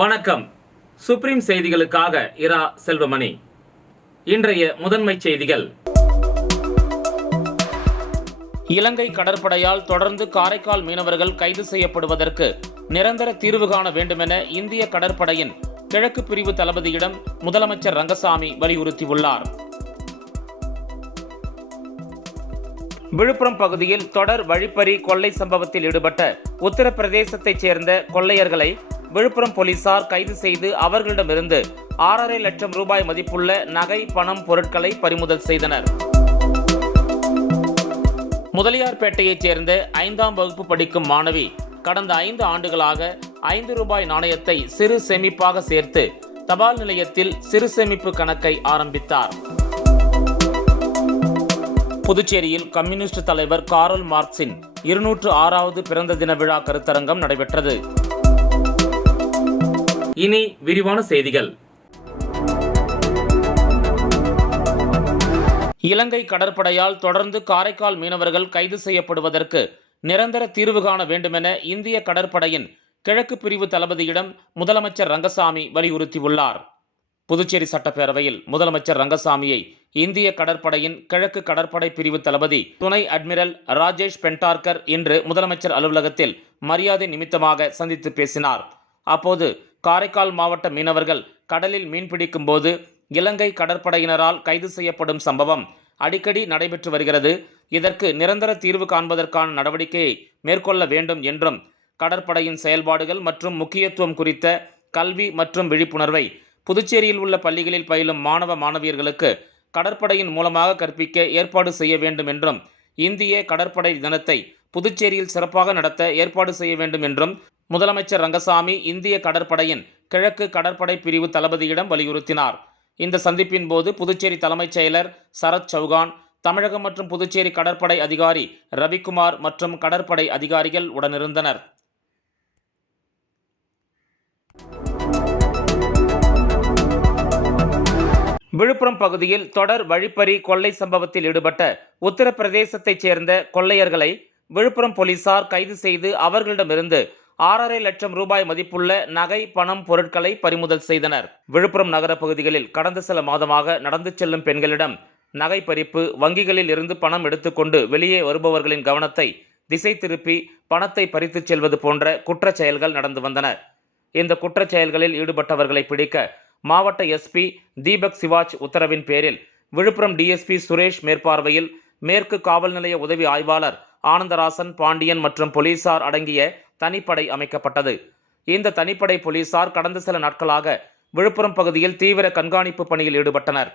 வணக்கம். சுப்ரீம் செய்திகளுக்காக இரா செல்வமணி. இன்றைய முதன்மை செய்திகள். இலங்கை கடற்படையால் தொடர்ந்து காரைக்கால் மீனவர்கள் கைது செய்யப்படுவதற்கு நிரந்தர தீர்வு காண வேண்டுமென இந்திய கடற்படையின் கிழக்கு பிரிவு தளபதியிடம் முதலமைச்சர் ரங்கசாமி வலியுறுத்தியுள்ளார். விழுப்புரம் பகுதியில் தொடர் வழிப்பறி கொள்ளை சம்பவத்தில் ஈடுபட்ட உத்தரப்பிரதேசத்தைச் சேர்ந்த கொள்ளையர்களை விழுப்புரம் போலீசார் கைது செய்து அவர்களிடமிருந்து 6.5 லட்சம் ரூபாய் மதிப்புள்ள நகை, பணம், பொருட்களை பறிமுதல் செய்தனர். முதலியார்பேட்டையைச் சேர்ந்த 5ஆம் வகுப்பு படிக்கும் மாணவி கடந்த 5 ஆண்டுகளாக 5 ரூபாய் நாணயத்தை சிறு சேமிப்பாக சேர்த்து தபால் நிலையத்தில் சிறு சேமிப்பு கணக்கை ஆரம்பித்தார். புதுச்சேரியில் கம்யூனிஸ்ட் தலைவர் காரல் மார்க்சின் 206வது பிறந்த தின விழா கருத்தரங்கம் நடைபெற்றது. இனி விரிவான செய்திகள். இலங்கை கடற்படையால் தொடர்ந்து காரைக்கால் மீனவர்கள் கைது செய்யப்படுவதற்கு நிரந்தர தீர்வு காண வேண்டுமென இந்திய கடற்படையின் கிழக்கு பிரிவு தளபதியிடம் முதலமைச்சர் ரங்கசாமி வலியுறுத்தியுள்ளார். புதுச்சேரி சட்டப்பேரவையில் முதலமைச்சர் ரங்கசாமியை இந்திய கடற்படையின் கிழக்கு கடற்படை பிரிவு தளபதி துணை அட்மிரல் ராஜேஷ் பென்டார்கர் இன்று முதலமைச்சர் அலுவலகத்தில் மரியாதை நிமித்தமாக சந்தித்து பேசினார். அப்போது காரைக்கால் மாவட்ட மீனவர்கள் கடலில் மீன்பிடிக்கும் போது இலங்கை கடற்படையினரால் கைது செய்யப்படும் சம்பவம் அடிக்கடி நடைபெற்று வருகிறது. இதற்கு நிரந்தர தீர்வு காண்பதற்கான நடவடிக்கையை மேற்கொள்ள வேண்டும் என்றும், கடற்படையின் செயல்பாடுகள் மற்றும் முக்கியத்துவம் குறித்த கல்வி மற்றும் விழிப்புணர்வை புதுச்சேரியில் உள்ள பள்ளிகளில் பயிலும் மாணவ மாணவியர்களுக்கு கடற்படையின் மூலமாக கற்பிக்க ஏற்பாடு செய்ய வேண்டும் என்றும், இந்திய கடற்படை தினத்தை புதுச்சேரியில் சிறப்பாக நடத்த ஏற்பாடு செய்ய வேண்டும் என்றும் முதலமைச்சர் ரங்கசாமி இந்திய கடற்படையின் கிழக்கு கடற்படை பிரிவு தளபதியிடம் வலியுறுத்தினார். இந்த சந்திப்பின் போது புதுச்சேரி தலைமைச் செயலர் சரத் சௌகான், தமிழகம் மற்றும் புதுச்சேரி கடற்படை அதிகாரி ரவிக்குமார் மற்றும் கடற்படை அதிகாரிகள் உடனிருந்தனர். விழுப்புரம் பகுதியில் தொடர் வழிப்பறி கொள்ளை சம்பவத்தில் ஈடுபட்ட உத்தரப்பிரதேசத்தைச் சேர்ந்த கொள்ளையர்களை விழுப்புரம் போலீசார் கைது செய்து அவர்களிடமிருந்து 6.5 லட்சம் ரூபாய் மதிப்புள்ள நகை, பணம், பொருட்களை பறிமுதல் செய்தனர். விழுப்புரம் நகர பகுதிகளில் கடந்த சில மாதமாக நடந்து செல்லும் பெண்களிடம் நகை பறிப்பு, வங்கிகளில் இருந்து பணம் எடுத்துக்கொண்டு வெளியே வருபவர்களின் கவனத்தை திசை திருப்பி பணத்தை பறித்துச் செல்வது போன்ற குற்றச் செயல்கள் நடந்து வந்தன. இந்த குற்றச் செயல்களில் ஈடுபட்டவர்களை பிடிக்க மாவட்ட எஸ்பி தீபக் சிவாஜ் உத்தரவின் பேரில் விழுப்புரம் டிஎஸ்பி சுரேஷ் மேற்பார்வையில் மேற்கு காவல் நிலைய உதவி ஆய்வாளர் ஆனந்தராசன், பாண்டியன் மற்றும் போலீசார் அடங்கிய தனிப்படை அமைக்கப்பட்டது. இந்த தனிப்படை போலீசார் கடந்த சில நாட்களாக விழுப்புரம் பகுதியில் தீவிர கண்காணிப்பு பணியில் ஈடுபட்டனர்.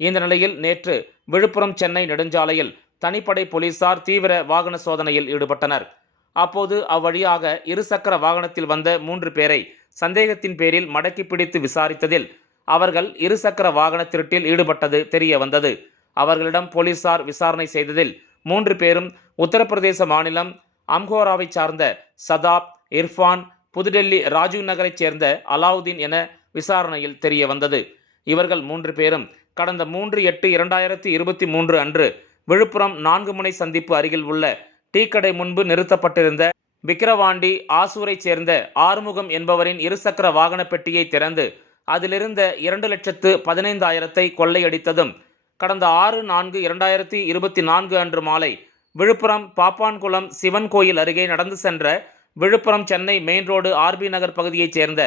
இந்த நிலையில் நேற்று விழுப்புரம் சென்னை நெடுஞ்சாலையில் தனிப்படை போலீசார் தீவிர வாகன சோதனையில் ஈடுபட்டனர். அப்போது அவ்வழியாக இருசக்கர வாகனத்தில் வந்த 3 பேரை சந்தேகத்தின் பேரில் மடக்கி பிடித்து விசாரித்ததில் அவர்கள் இருசக்கர வாகன திருட்டில் ஈடுபட்டது தெரிய வந்தது. அவர்களிடம் போலீசார் விசாரணை செய்ததில் 3 பேரும் உத்தரப்பிரதேச மாநிலம் அம்கோராவை சார்ந்த சதாப், இர்ஃபான், புதுடெல்லி ராஜீவ் நகரைச் சேர்ந்த அலாவுதீன் என விசாரணையில் தெரிய வந்தது. இவர்கள் 3 பேரும் கடந்த 3/8/2023 அன்று விழுப்புரம் 4 முனை சந்திப்பு அருகில் உள்ள டீ கடை முன்பு நிறுத்தப்பட்டிருந்த விக்கிரவாண்டி ஆசூரைச் சேர்ந்த ஆறுமுகம் என்பவரின் இருசக்கர வாகன பெட்டியை திறந்து அதிலிருந்த 2,15,000 கொள்ளையடித்ததும், கடந்த 6/4/2024 அன்று மாலை விழுப்புரம் பாப்பான்குளம் சிவன் கோயில் அருகே நடந்து சென்ற விழுப்புரம் சென்னை மெயின் ரோடு ஆர்பி நகர் பகுதியைச் சேர்ந்த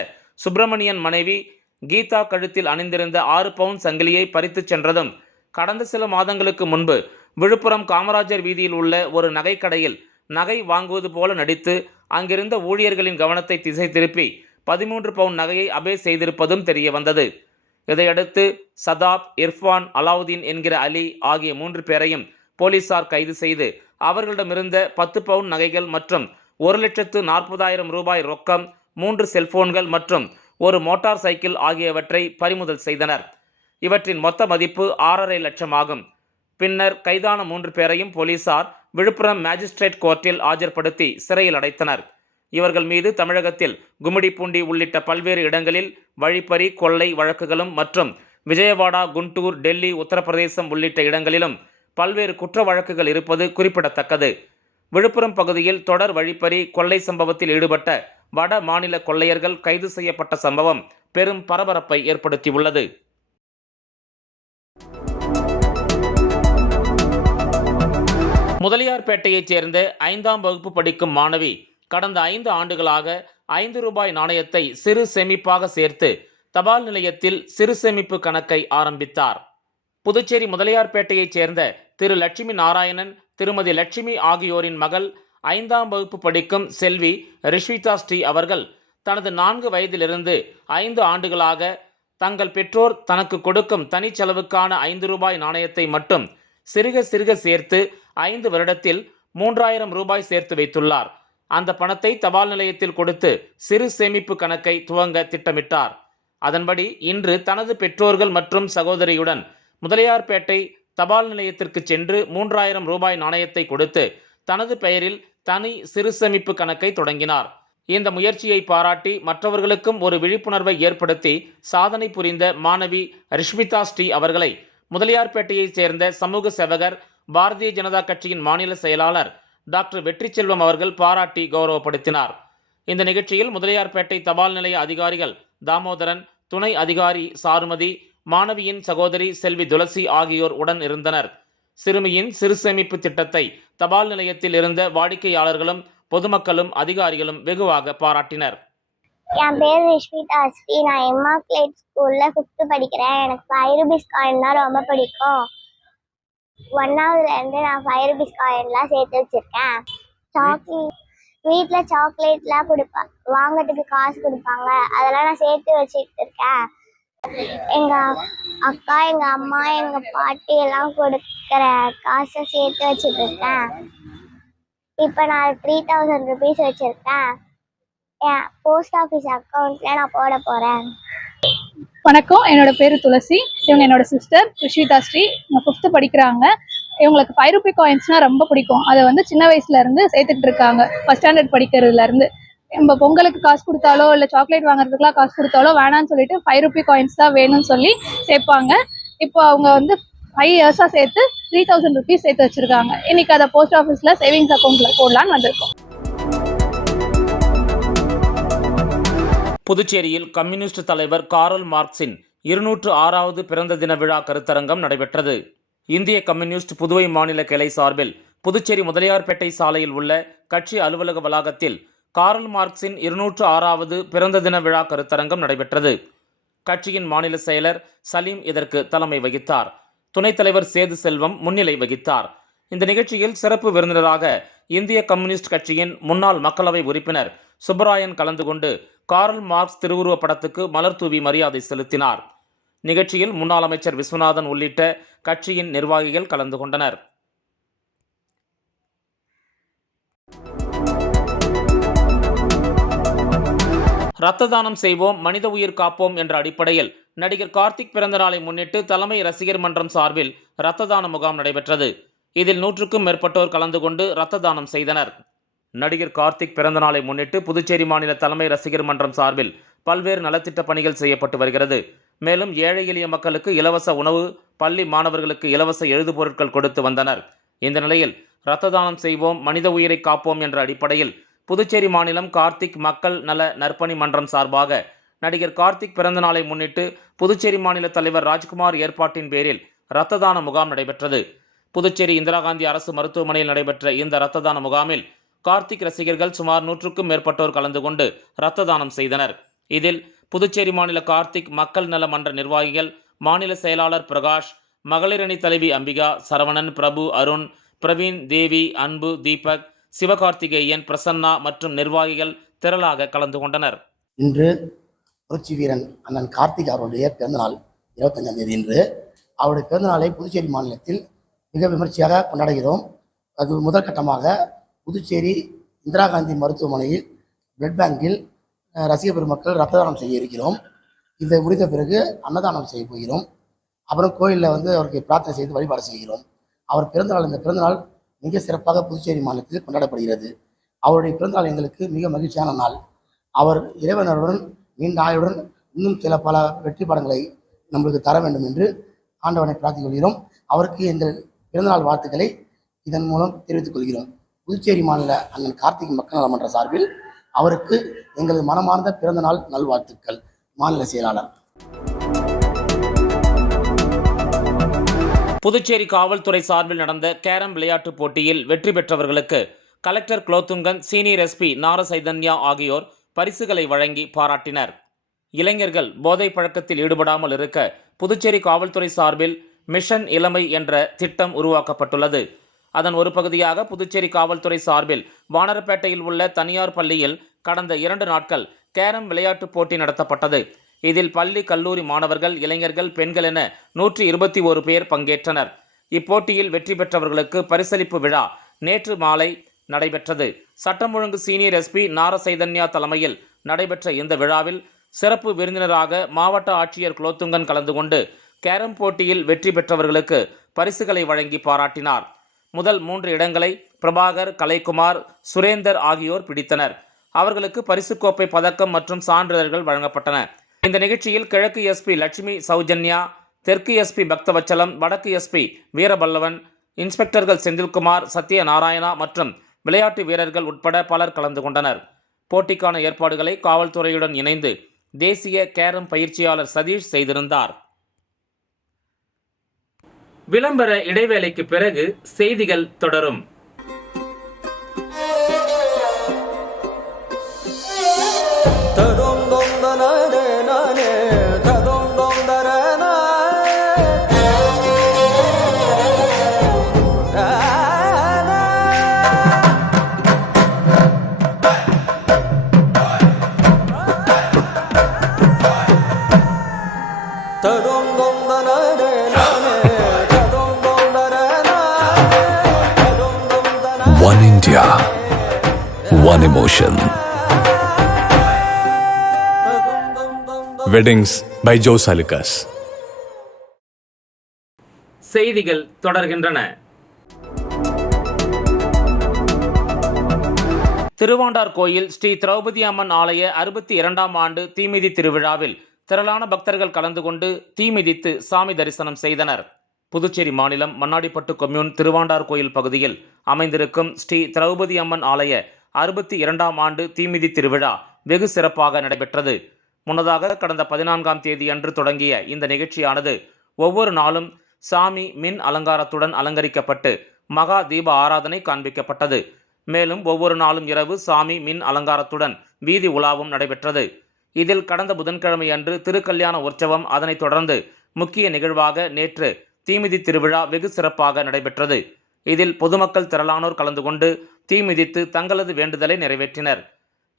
சுப்பிரமணியன் மனைவி கீதா கழுத்தில் அணிந்திருந்த 6 பவுன் சங்கிலியை பறித்துச் சென்றதும், கடந்த சில மாதங்களுக்கு முன்பு விழுப்புரம் காமராஜர் வீதியில் உள்ள ஒரு நகைக்கடையில் நகை வாங்குவது போல நடித்து அங்கிருந்த ஊழியர்களின் கவனத்தை திசை திருப்பி 13 பவுன் நகையை அபே செய்திருப்பதும் தெரிய வந்தது. இதையடுத்து சதாப், இர்ஃபான், அலாவுதீன் என்கிற அலி ஆகிய 3 பேரையும் போலீசார் கைது செய்து அவர்களிடமிருந்த 10 பவுன் நகைகள் மற்றும் 1,40,000 ரூபாய் ரொக்கம், 3 செல்போன்கள் மற்றும் ஒரு மோட்டார் சைக்கிள் ஆகியவற்றை பறிமுதல் செய்தனர். இவற்றின் மொத்த மதிப்பு 6.5 லட்சம் ஆகும். பின்னர் கைதான 3 பேரையும் போலீசார் விழுப்புரம் மேஜிஸ்ட்ரேட் கோர்ட்டில் ஆஜர்படுத்தி சிறையில் அடைத்தனர். இவர்கள் மீது தமிழகத்தில் கும்மிடிப்பூண்டி உள்ளிட்ட பல்வேறு இடங்களில் வழிப்பறி, கொள்ளை வழக்குகளும் மற்றும் விஜயவாடா, குண்டூர், டெல்லி, உத்தரப்பிரதேசம் உள்ளிட்ட இடங்களிலும் பல்வேறு குற்ற வழக்குகள் இருப்பது குறிப்பிடத்தக்கது. விழுப்புரம் பகுதியில் தொடர் வழிப்பறி, கொள்ளை சம்பவத்தில் ஈடுபட்ட வட மாநில கொள்ளையர்கள் கைது செய்யப்பட்ட சம்பவம் பெரும் பரபரப்பை ஏற்படுத்தியுள்ளது. முதலியார்பேட்டையைச் சேர்ந்த 5ஆம் வகுப்பு படிக்கும் மாணவி கடந்த 5 ஆண்டுகளாக 5 ரூபாய் நாணயத்தை சிறு சேமிப்பாக சேர்த்து தபால் நிலையத்தில் சிறு சேமிப்பு கணக்கை ஆரம்பித்தார். புதுச்சேரி முதலியார்பேட்டையைச் சேர்ந்த திரு லட்சுமி நாராயணன், திருமதி லட்சுமி ஆகியோரின் மகள் 5ஆம் வகுப்பு படிக்கும் செல்வி ரிஷ்விதா ஸ்ரீ அவர்கள் தனது 4 வயதிலிருந்து 5 ஆண்டுகளாக தங்கள் பெற்றோர் தனக்கு கொடுக்கும் தனிச்செலவுக்கான 5 ரூபாய் நாணயத்தை மட்டும் சிறுக சிறுக சேர்த்து 5 வருடத்தில் 3000 ரூபாய் சேர்த்து வைத்துள்ளார். அந்த பணத்தை தபால் நிலையத்தில் கொடுத்து சிறு சேமிப்பு கணக்கை துவங்க திட்டமிட்டார். அதன்படி இன்று தனது பெற்றோர்கள் மற்றும் சகோதரியுடன் முதலியார்பேட்டை தபால் நிலையத்திற்கு சென்று 3000 ரூபாய் நாணயத்தை கொடுத்து தனது பெயரில் தனி சிறு சேமிப்பு கணக்கை தொடங்கினார். இந்த முயற்சியை பாராட்டி மற்றவர்களுக்கும் ஒரு விழிப்புணர்வை ஏற்படுத்தி சாதனை புரிந்த மாணவி ரிஷ்மிதா ஸ்ரீ அவர்களை முதலியார்பேட்டையைச் சேர்ந்த சமூக சேவகர், பாரதிய ஜனதா கட்சியின் மாநில செயலாளர் டாக்டர் வெற்றிச்செல்வம் அவர்கள் பாராட்டி கௌரவப்படுத்தினார். இந்த நிகழ்ச்சியில் முதலியார்பேட்டை தபால் நிலைய அதிகாரிகள் தாமோதரன், துணை அதிகாரி சாருமதி, மாணவியின் சகோதரி செல்வி துளசி ஆகியோர் உடன் இருந்தனர். சிறுமியின் சிறு சேமிப்பு திட்டத்தை தபால் நிலையத்தில் இருந்த வாடிக்கையாளர்களும் பொதுமக்களும் அதிகாரிகளும் வெகுவாக பாராட்டினர். என் பேர் ரிஷ்மிதா ஸ்ரீ. நான் எம்மாக்லேட் ஸ்கூல்ல 5th படிக்கிறேன். எனக்கு 5 ரூபீஸ் காயின்னா ரொம்ப பிடிக்கும். 1ஆவதுலேருந்து நான் 5 ரூபீஸ் காயின்லாம் சேர்த்து வச்சிருக்கேன். வீட்டில் சாக்லேட்லாம் வாங்கிறதுக்கு காசு கொடுப்பாங்க, அதெல்லாம் நான் சேர்த்து வச்சுட்டு இருக்கேன். எங்கள் அக்கா, எங்கள் அம்மா, எங்கள் பாட்டி எல்லாம் கொடுக்குற காசை சேர்த்து வச்சுட்டு இருக்கேன். இப்போ நான் 3000 ரூபீஸ் வச்சுருக்கேன். என் போஸ்ட் ஆஃபீஸ் அக்கௌண்ட்டில் நான் போட போகிறேன். வணக்கம், என்னோட பேர் துளசி. இவங்க என்னோட சிஸ்டர் ரிஷ்விதா ஸ்ரீ. இவங்க 5th படிக்கிறாங்க. இவங்களுக்கு 5 ரூபி காயின்ஸ்னா ரொம்ப பிடிக்கும். அதை வந்து சின்ன வயசுல இருந்து சேர்த்துட்டு இருக்காங்க. 1st ஸ்டாண்டர்ட் படிக்கிறதுல இருந்து. நம்ம பொங்கலுக்கு காசு கொடுத்தாலோ இல்லை சாக்லேட் வாங்குறதுக்குலாம் காசு கொடுத்தாலோ வேணான்னு சொல்லிட்டு 5 ரூபி காயின்ஸ் தான் வேணும்னு சொல்லி சேர்ப்பாங்க. இப்போ அவங்க வந்து 5 இயர்ஸாக சேர்த்து 3000 ரூபீஸ் சேர்த்து வச்சிருக்காங்க. இன்னைக்கு அதை போஸ்ட் ஆஃபீஸில் சேவிங்ஸ் அக்கௌண்ட்ல போடலான்னு வந்திருக்கோம். புதுச்சேரியில் கம்யூனிஸ்ட் தலைவர் காரல் மார்க்சின் 206வது பிறந்த தின விழா கருத்தரங்கம் நடைபெற்றது. இந்திய கம்யூனிஸ்ட் புதுவை மாநில கிளை சார்பில் புதுச்சேரி முதலியார்பேட்டை சாலையில் உள்ள கட்சி அலுவலக வளாகத்தில் காரல் மார்க்சின் 206வது பிறந்த தின விழா கருத்தரங்கம் நடைபெற்றது. கட்சியின் மாநில செயலர் சலீம் இதற்கு தலைமை வகித்தார். துணைத் தலைவர் சேது செல்வம் முன்னிலை வகித்தார். இந்த நிகழ்ச்சியில் சிறப்பு விருந்தினராக இந்திய கம்யூனிஸ்ட் கட்சியின் முன்னாள் மக்களவை உறுப்பினர் சுப்பராயன் கலந்து கொண்டு காரல் மார்க்ஸ் திருவுருவ படத்துக்கு மலர் தூவி மரியாதை செலுத்தினார். நிகழ்ச்சியில் முன்னாள் அமைச்சர் விஸ்வநாதன் உள்ளிட்ட கட்சியின் நிர்வாகிகள் கலந்து கொண்டனர். இரத்த தானம் செய்வோம், மனித உயிர் காப்போம் என்ற அடிப்படையில் நடிகர் கார்த்திக் பிறந்த நாளை முன்னிட்டு தலைமை ரசிகர் மன்றம் சார்பில் இரத்த தான முகாம் நடைபெற்றது. இதில் 100க்கும் மேற்பட்டோர் கலந்து கொண்டு இரத்த தானம் செய்தனர். நடிகர் கார்த்திக் பிறந்த நாளை முன்னிட்டு புதுச்சேரி மாநில தலைமை ரசிகர் மன்றம் சார்பில் பல்வேறு நலத்திட்ட பணிகள் செய்யப்பட்டு வருகிறது. மேலும் ஏழை எளிய மக்களுக்கு இலவச உணவு, பள்ளி மாணவர்களுக்கு இலவச எழுதுபொருட்கள் கொடுத்து வந்தனர். இந்த நிலையில் இரத்த தானம் செய்வோம், மனித உயிரை காப்போம் என்ற அடிப்படையில் புதுச்சேரி மாநிலம் கார்த்திக் மக்கள் நல நற்பணி மன்றம் சார்பாக நடிகர் கார்த்திக் பிறந்த நாளை முன்னிட்டு புதுச்சேரி மாநில தலைவர் ராஜ்குமார் ஏற்பாட்டின் பேரில் இரத்த தான முகாம் நடைபெற்றது. புதுச்சேரி இந்திரா காந்தி அரசு மருத்துவமனையில் நடைபெற்ற இந்த இரத்த தான முகாமில் கார்த்திக் ரசிகர்கள் சுமார் 100க்கும் மேற்பட்டோர் கலந்து கொண்டு இரத்த தானம் செய்தனர். இதில் புதுச்சேரி மாநில கார்த்திக் மக்கள் நல மன்ற நிர்வாகிகள், மாநில செயலாளர் பிரகாஷ், மகளிரணி தலைவி அம்பிகா, சரவணன், பிரபு, அருண், பிரவீன், தேவி, அன்பு, தீபக், சிவகார்த்திகேயன், பிரசன்னா மற்றும் நிர்வாகிகள் திரளாக கலந்து கொண்டனர். இன்று புரட்சி வீரன் அண்ணன் கார்த்திக் அவருடைய பிறந்தநாள் 25ஆம் தேதி. இன்று அவருடைய பிறந்தநாளை புதுச்சேரி மாநிலத்தில் மிக விமர்சையாக கொண்டாடுகிறோம். அது முதற்கட்டமாக புதுச்சேரி இந்திரா காந்தி மருத்துவமனையில் பிளட் பேங்கில் ரசிக பெருமக்கள் ரத்த தானம் செய்ய இருக்கிறோம். இதை முடித்த பிறகு அன்னதானம் செய்ய போகிறோம். அப்புறம் கோயிலில் அவருக்கு பிரார்த்தனை செய்து வழிபாடு செய்கிறோம். அவர் பிறந்தநாள், இந்த பிறந்தநாள் மிக சிறப்பாக புதுச்சேரி மாநிலத்தில் கொண்டாடப்படுகிறது. அவருடைய பிறந்தநாள் எங்களுக்கு மிக மகிழ்ச்சியான நாள். அவர் இறைவனருடன் நீண்ட ஆயுடன் இன்னும் சில பல வெற்றி படங்களை நம்மளுக்கு தர வேண்டும் என்று ஆண்டவனை பிரார்த்திக் கொள்கிறோம். அவருக்கு எங்கள் பிறந்தநாள் வாழ்த்துக்களை இதன் மூலம் தெரிவித்துக் கொள்கிறோம். புதுச்சேரி மாநில அண்ணன் கார்த்திக் மக்கள் நலமன்ற சார்பில் அவருக்கு எங்களது மனமார்ந்த பிறந்தநாள் நல்வாழ்த்துக்கள். மாநில செயலாளர். புதுச்சேரி காவல்துறை சார்பில் நடந்த கேரம் விளையாட்டுப் போட்டியில் வெற்றி பெற்றவர்களுக்கு கலெக்டர் குலோத்துங்கன், சீனியர் எஸ்பி நாரசைதன்யா ஆகியோர் பரிசுகளை வழங்கி பாராட்டினர். இளைஞர்கள் போதை பழக்கத்தில் ஈடுபடாமல் இருக்க புதுச்சேரி காவல்துறை சார்பில் மிஷன் இளமை என்ற திட்டம் உருவாக்கப்பட்டுள்ளது. அதன் ஒரு பகுதியாக புதுச்சேரி காவல்துறை சார்பில் வானரப்பேட்டையில் உள்ள தனியார் பள்ளியில் கடந்த 2 நாட்கள் கேரம் விளையாட்டுப் போட்டி நடத்தப்பட்டது. இதில் பள்ளி, கல்லூரி மாணவர்கள், இளைஞர்கள், பெண்கள் என 121 பேர் பங்கேற்றனர். இப்போட்டியில் வெற்றி பெற்றவர்களுக்கு பரிசளிப்பு விழா நேற்று மாலை நடைபெற்றது. சட்டம் ஒழுங்கு சீனியர் எஸ்பி நாரசைதன்யா தலைமையில் நடைபெற்ற இந்த விழாவில் சிறப்பு விருந்தினராக மாவட்ட ஆட்சியர் குலோத்துங்கன் கலந்து கொண்டு கேரம் போட்டியில் வெற்றி பெற்றவர்களுக்கு பரிசுகளை வழங்கி பாராட்டினார். முதல் 3 இடங்களை பிரபாகர், கலைக்குமார், சுரேந்தர் ஆகியோர் பிடித்தனர். அவர்களுக்கு பரிசுக்கோப்பை, பதக்கம் மற்றும் சான்றிதழ்கள் வழங்கப்பட்டன. இந்த நிகழ்ச்சியில் கிழக்கு எஸ்பி லட்சுமி சௌஜன்யா, தெற்கு எஸ்பி பக்தவச்சலம், வடக்கு எஸ்பி வீரபல்லவன், இன்ஸ்பெக்டர்கள் செந்தில்குமார், சத்யநாராயணா மற்றும் விளையாட்டு வீரர்கள் உட்பட பலர் கலந்து கொண்டனர். போட்டிக்கான ஏற்பாடுகளை காவல்துறையுடன் இணைந்து தேசிய கேரம் பயிற்சியாளர் சதீஷ் செய்திருந்தார். விளம்பர இடைவேளைக்கு பிறகு செய்திகள் தொடரும். One India, one emotion. Weddings by Jose Alucas. செய்திகள் தொடர்கின்றன. திருவாண்டார் கோயில் ஸ்ரீ திரௌபதி அம்மன் ஆலய 62ஆம் ஆண்டு தீமிதி திருவிழாவில் திரளான பக்தர்கள் கலந்து கொண்டு தீமிதித்து சாமி தரிசனம் செய்தனர். புதுச்சேரி மாநிலம் மண்ணாடிப்பட்டு கொம்யூன் திருவாண்டார் கோயில் பகுதியில் அமைந்திருக்கும் ஸ்ரீ திரௌபதி அம்மன் ஆலய 62ஆம் ஆண்டு தீமிதி திருவிழா வெகு சிறப்பாக நடைபெற்றது. முன்னதாக கடந்த 14ஆம் தேதி அன்று தொடங்கிய இந்த நிகழ்ச்சியானது ஒவ்வொரு நாளும் சாமி மின் அலங்காரத்துடன் அலங்கரிக்கப்பட்டு மகா தீப ஆராதனை காண்பிக்கப்பட்டது. மேலும் ஒவ்வொரு நாளும் இரவு சாமி மின் அலங்காரத்துடன் வீதி உலாவும் நடைபெற்றது. இதில் கடந்த புதன்கிழமை அன்று திருக்கல்யாண உற்சவம், அதனைத் தொடர்ந்து முக்கிய நிகழ்வாக நேற்று தீமிதி திருவிழா வெகு சிறப்பாக நடைபெற்றது. இதில் பொதுமக்கள் திரளானோர் கலந்து கொண்டு தீமிதித்து தங்களது வேண்டுதலை நிறைவேற்றினர்.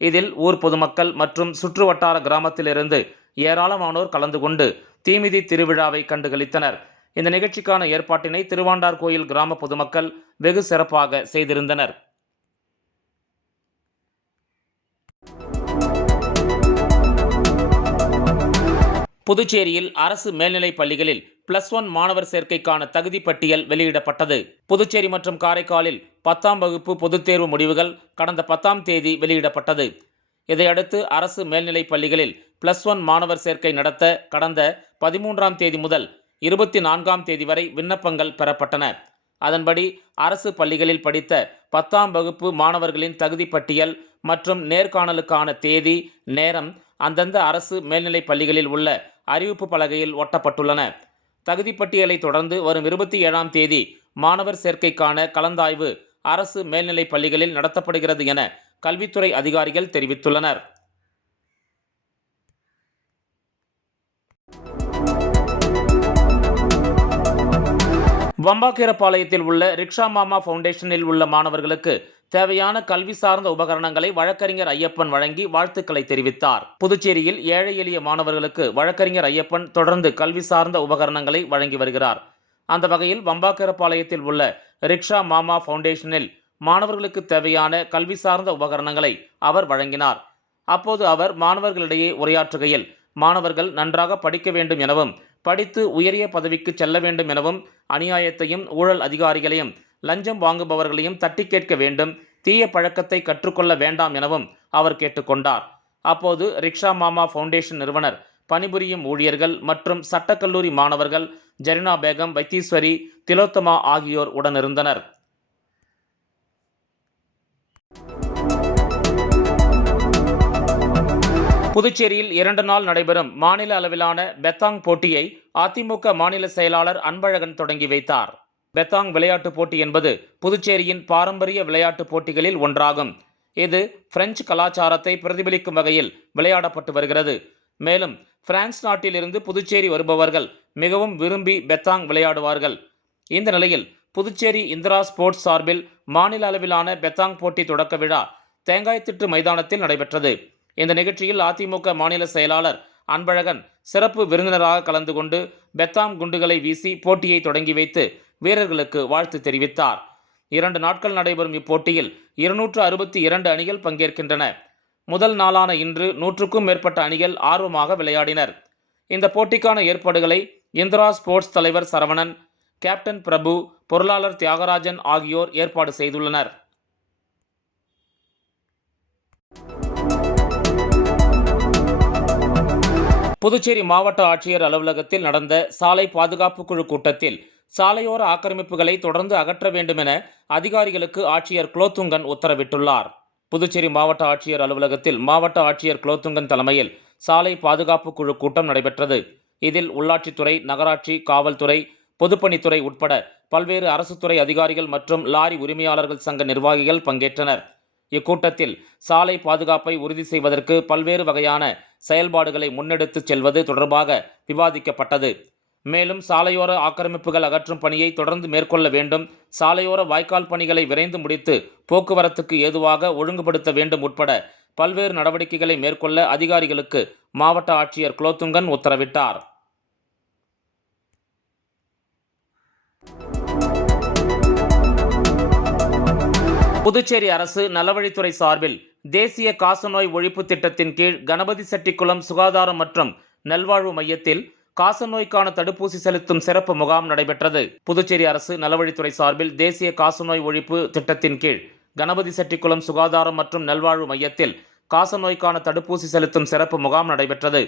இதில் ஊர் பொதுமக்கள் மற்றும் சுற்றுவட்டார கிராமத்திலிருந்து ஏராளமானோர் கலந்து கொண்டு தீமிதி திருவிழாவை கண்டுகளித்தனர். இந்த நிகழ்ச்சிக்கான ஏற்பாட்டினை திருவாண்டார் கோயில் கிராம பொதுமக்கள் வெகு சிறப்பாக செய்திருந்தனர். புதுச்சேரியில் அரசு மேல்நிலைப் பள்ளிகளில் +1 மாணவர் சேர்க்கைக்கான தகுதி பட்டியல் வெளியிடப்பட்டது. புதுச்சேரி மற்றும் காரைக்காலில் 10ஆம் வகுப்பு பொதுத் தேர்வு முடிவுகள் கடந்த 10ஆம் தேதி வெளியிடப்பட்டது. இதையடுத்து அரசு மேல்நிலைப் பள்ளிகளில் +1 மாணவர் சேர்க்கை நடத்த கடந்த 13ஆம் தேதி முதல் 24ஆம் தேதி வரை விண்ணப்பங்கள் பெறப்பட்டன. அதன்படி அரசு பள்ளிகளில் படித்த 10ஆம் வகுப்பு மாணவர்களின் தகுதி பட்டியல் மற்றும் நேர்காணலுக்கான தேதி, நேரம் அந்தந்த அரசு மேல்நிலைப் பள்ளிகளில் உள்ள அறிவிப்பு பலகையில் ஒட்டப்பட்டுள்ளன. தகுதி பட்டியலை தொடர்ந்து வரும் 27ஆம் தேதி மாணவர் சேர்க்கைக்கான கலந்தாய்வு அரசு மேல்நிலைப் பள்ளிகளில் நடத்தப்படுகிறது என கல்வித்துறை அதிகாரிகள் தெரிவித்துள்ளனர். வம்பாக்கீரபாளையத்தில் உள்ள ரிக்ஷா மாமா ஃபவுண்டேஷனில் உள்ள மாணவர்களுக்கு தேவையான கல்வி சார்ந்த உபகரணங்களை வழக்கறிஞர் ஐயப்பன் வழங்கி வாழ்த்துக்களை தெரிவித்தார். புதுச்சேரியில் ஏழை எளிய மாணவர்களுக்கு வழக்கறிஞர் ஐயப்பன் தொடர்ந்து கல்வி சார்ந்த உபகரணங்களை வழங்கி வருகிறார். அந்த வகையில் வம்பாக்கீரபாளையத்தில் உள்ள ரிக்ஷா மாமா ஃபவுண்டேஷனில் மாணவர்களுக்கு தேவையான கல்வி சார்ந்த உபகரணங்களை அவர் வழங்கினார். அப்போது அவர் மாணவர்களிடையே உரையாற்றுகையில், மாணவர்கள் நன்றாக படிக்க வேண்டும் எனவும், படித்து உயரிய பதவிக்கு செல்ல வேண்டும் எனவும், அநியாயத்தையும் ஊழல் அதிகாரிகளையும் லஞ்சம் வாங்குபவர்களையும் தட்டி கேட்க வேண்டும், தீய பழக்கத்தை கற்றுக்கொள்ள வேண்டாம் எனவும் அவர் கேட்டுக்கொண்டார். அப்போது ரிக்ஷா மாமா ஃபவுண்டேஷன் நிறுவனர், பணிபுரியும் ஊழியர்கள் மற்றும் சட்டக்கல்லூரி மாணவர்கள் ஜரினா பேகம், வைத்தீஸ்வரி, திலோத்தமா ஆகியோர் உடனிருந்தனர். புதுச்சேரியில் 2 நாள் நடைபெறும் மாநில அளவிலான பெத்தாங் போட்டியை அதிமுக மாநில செயலாளர் அன்பழகன் தொடங்கி வைத்தார். பெத்தாங் விளையாட்டுப் போட்டி என்பது புதுச்சேரியின் பாரம்பரிய விளையாட்டுப் போட்டிகளில் ஒன்றாகும். இது பிரெஞ்சு கலாச்சாரத்தை பிரதிபலிக்கும் வகையில் விளையாடப்பட்டு வருகிறது. மேலும் பிரான்ஸ் நாட்டிலிருந்து புதுச்சேரி வருபவர்கள் மிகவும் விரும்பி பெத்தாங் விளையாடுவார்கள். இந்த நிலையில் புதுச்சேரி இந்திரா ஸ்போர்ட்ஸ் சார்பில் மாநில அளவிலான பெத்தாங் போட்டி தொடக்க விழா தேங்காய்திட்டு மைதானத்தில் நடைபெற்றது. இந்த நிகழ்ச்சியில் அதிமுக மாநில செயலாளர் அன்பழகன் சிறப்பு விருந்தினராக கலந்து கொண்டு பெத்தாங் குண்டுகளை வீசி போட்டியை தொடங்கி வைத்து வீரர்களுக்கு வாழ்த்து தெரிவித்தார். 2 நாட்கள் நடைபெறும் இப்போட்டியில் 262 அணிகள் பங்கேற்கின்றன. முதல் நாளான இன்று 100க்கும் மேற்பட்ட அணிகள் ஆர்வமாக விளையாடினர். இந்த போட்டிக்கான ஏற்பாடுகளை இந்திரா ஸ்போர்ட்ஸ் தலைவர் சரவணன், கேப்டன் பிரபு, பொருளாளர் தியாகராஜன் ஆகியோர் ஏற்பாடு செய்துள்ளனர். புதுச்சேரி மாவட்ட ஆட்சியர் அலுவலகத்தில் நடந்த சாலை பாதுகாப்பு குழு கூட்டத்தில் சாலையோர ஆக்கிரமிப்புகளை தொடர்ந்து அகற்ற வேண்டும் என அதிகாரிகளுக்கு ஆட்சியர் குலோத்துங்கன் உத்தரவிட்டுள்ளார். புதுச்சேரி மாவட்ட ஆட்சியர் அலுவலகத்தில் மாவட்ட ஆட்சியர் குலோத்துங்கன் தலைமையில் சாலை பாதுகாப்பு குழு கூட்டம் நடைபெற்றது. இதில் உள்ளாட்சித்துறை, நகராட்சி, காவல்துறை, பொதுப்பணித்துறை உட்பட பல்வேறு அரசு துறை அதிகாரிகள் மற்றும் லாரி உரிமையாளர்கள் சங்க நிர்வாகிகள் பங்கேற்றனர். இக்கூட்டத்தில் சாலை பாதுகாப்பை உறுதி செய்வதற்கு பல்வேறு வகையான செயல்பாடுகளை முன்னெடுத்துச் செல்வது தொடர்பாக விவாதிக்கப்பட்டது. மேலும் சாலையோர ஆக்கிரமிப்புகள் அகற்றும் பணியை தொடர்ந்து மேற்கொள்ள வேண்டும், சாலையோர வாய்க்கால் பணிகளை விரைந்து முடித்து போக்குவரத்துக்கு ஏதுவாக ஒழுங்குபடுத்த வேண்டும் உட்பட பல்வேறு நடவடிக்கைகளை மேற்கொள்ள அதிகாரிகளுக்கு மாவட்ட ஆட்சியர் குலோத்துங்கன் உத்தரவிட்டார். புதுச்சேரி அரசு நலவழித்துறை சார்பில் தேசிய காசநோய் ஒழிப்பு திட்டத்தின் கீழ் கணபதி செட்டிக்குளம் சுகாதாரம் மற்றும் நல்வாழ்வு மையத்தில் காசநோய்க்கான தடுப்பூசி செலுத்தும் சிறப்பு முகாம் நடைபெற்றது. புதுச்சேரி அரசு நலவழித்துறை சார்பில் தேசிய காசநோய் ஒழிப்பு திட்டத்தின் கீழ் கணபதி செட்டிக்குளம் சுகாதாரம் மற்றும் நல்வாழ்வு மையத்தில் காசநோய்க்கான தடுப்பூசி செலுத்தும் சிறப்பு முகாம் நடைபெற்றது.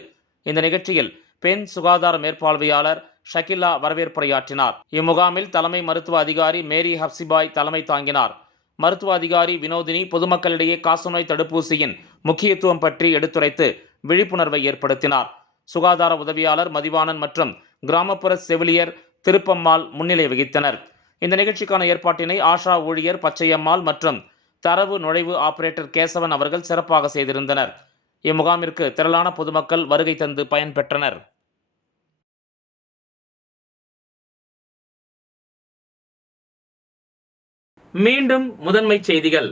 இந்த நிகழ்ச்சியில் பெண் சுகாதார மேற்பார்வையாளர் ஷகிலா வரவேற்புரையாற்றினார். இம்முகாமில் தலைமை மருத்துவ அதிகாரி மேரி ஹப்சிபாய் தலைமை தாங்கினார். மருத்துவ அதிகாரி வினோதினி பொதுமக்களிடையே காசநோய் தடுப்பூசியின் முக்கியத்துவம் பற்றி எடுத்துரைத்து விழிப்புணர்வை ஏற்படுத்தினார். சுகாதார உதவியாளர் மதிவாணன் மற்றும் கிராமப்புற செவிலியர் திருப்பம்மாள் முன்னிலை வகித்தனர். இந்த நிகழ்ச்சிக்கான ஏற்பாட்டினை ஆஷா ஊழியர் பச்சையம்மாள் மற்றும் தரவு நுழைவு ஆபரேட்டர் கேசவன் அவர்கள் சிறப்பாக செய்திருந்தனர். இம்முகாமிற்கு திரளான பொதுமக்கள் வருகை தந்து பயன்பெற்றனர். மீண்டும் முதன்மைச் செய்திகள்.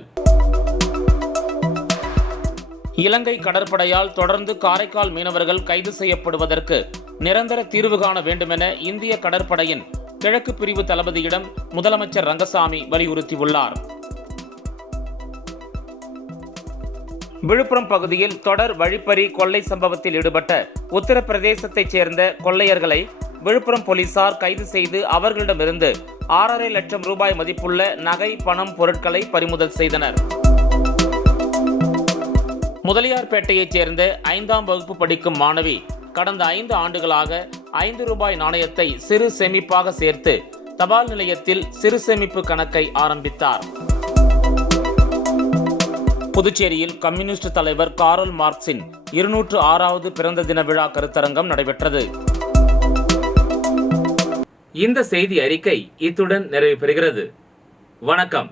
இலங்கை கடற்படையால் தொடர்ந்து காரைக்கால் மீனவர்கள் கைது செய்யப்படுவதற்கு நிரந்தர தீர்வு காண வேண்டுமென இந்திய கடற்படையின் கிழக்கு பிரிவு தளபதியிடம் முதலமைச்சர் ரங்கசாமி வலியுறுத்தியுள்ளார். விழுப்புரம் பகுதியில் தொடர் வழிப்பறி கொள்ளை சம்பவத்தில் ஈடுபட்ட உத்தரப்பிரதேசத்தைச் சேர்ந்த கொள்ளையர்களை விழுப்புரம் போலீசார் கைது செய்து அவர்களிடமிருந்து 6.5 லட்சம் ரூபாய் மதிப்புள்ள நகை, பணம், பொருட்களை பறிமுதல் செய்தனர். முதலியார்பேட்டையைச் சேர்ந்த 5ஆம் வகுப்பு படிக்கும் மாணவி கடந்த 5 ஆண்டுகளாக 5 ரூபாய் நாணயத்தை சிறு சேமிப்பாக சேர்த்து தபால் நிலையத்தில் சிறு சேமிப்பு கணக்கை ஆரம்பித்தார். புதுச்சேரியில் கம்யூனிஸ்ட் தலைவர் காரல் மார்க்சின் 206வது பிறந்த தின விழா கருத்தரங்கம் நடைபெற்றது. இந்த செய்தி அறிக்கை இத்துடன் நிறைவு பெறுகிறது. வணக்கம்.